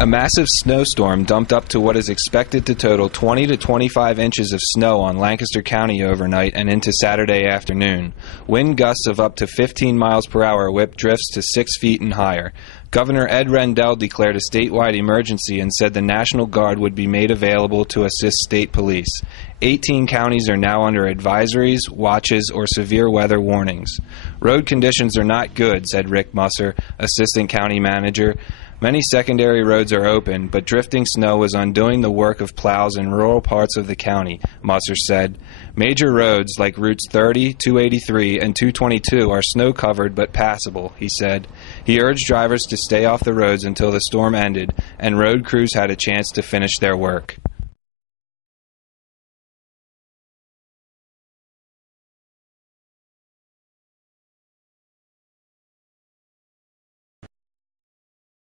A massive snowstorm dumped up to what is expected to total 20 to 25 inches of snow on Lancaster County overnight and into Saturday afternoon. Wind gusts of up to 15 miles per hour whipped drifts to 6 feet and higher. Governor Ed Rendell declared a statewide emergency and said the National Guard would be made available to assist state police. 18 counties are now under advisories, watches, or severe weather warnings. Road conditions are not good, said Rick Musser, assistant county manager. Many secondary roads are open, but drifting snow is undoing the work of plows in rural parts of the county, Musser said. Major roads like Routes 30, 283, and 222 are snow-covered but passable, he said. He urged drivers to stay off the roads until the storm ended and road crews had a chance to finish their work.